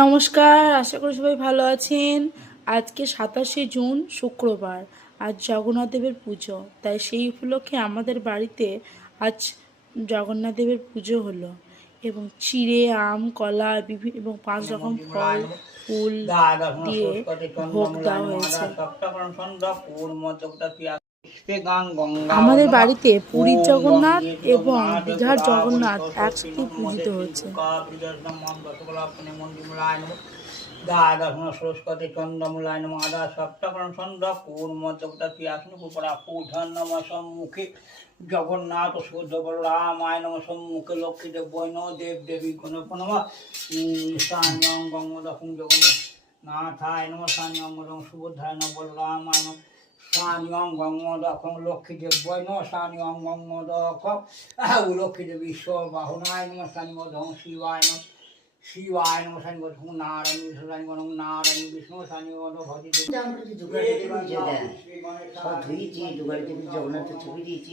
নমস্কার, আশা করি সবাই ভালো আছেন। আজকে 27শে জুন শুক্রবার, আজ জগন্নাথ দেবের পুজো। তাই সেই উপলক্ষে আমাদের বাড়িতে আজ জগন্নাথ দেবের পুজো হলো এবং চিড়ে, আম, কলা এবং 5 রকম ফল ফুল দিয়ে ভোগ দেওয়া হয়েছে। আমাদের বাড়িতে পুরীর জগন্নাথ এবং দীঘার জগন্নাথ একসাথে পূজিত হচ্ছে। সরস্বতী চন্দ্রমূলায় নম আদা সপ্তকরণ ছন্দ কুর্ম দেবতা ক্রিয়াসন পুপরা পূজন নম সম্মুখে জগন্নাথ সূর্য বলরামায় নম সম্মুখে লক্ষ্মী দেব বৈন দেব দেবী গণপ নম সান্যং গঙ্গদহং জগন্নাথ নাথায় নম সান্যং গং সুবোধায় নম বলরামায় নম সান্যং গঙ্গদহং লক্ষ্মী দেব বৈন সান্যং গঙ্গদহং লক্ষ্মী দেব ঈশ্বর বাহনায় নম সান্যং শিবায় নম শিবায় নম সানি গো নারায়ণ বিষ্ণু সানি গো নারায়ণ বিষ্ণু সানি গো ভজি জগন্নাথের ছবি দিয়েছি।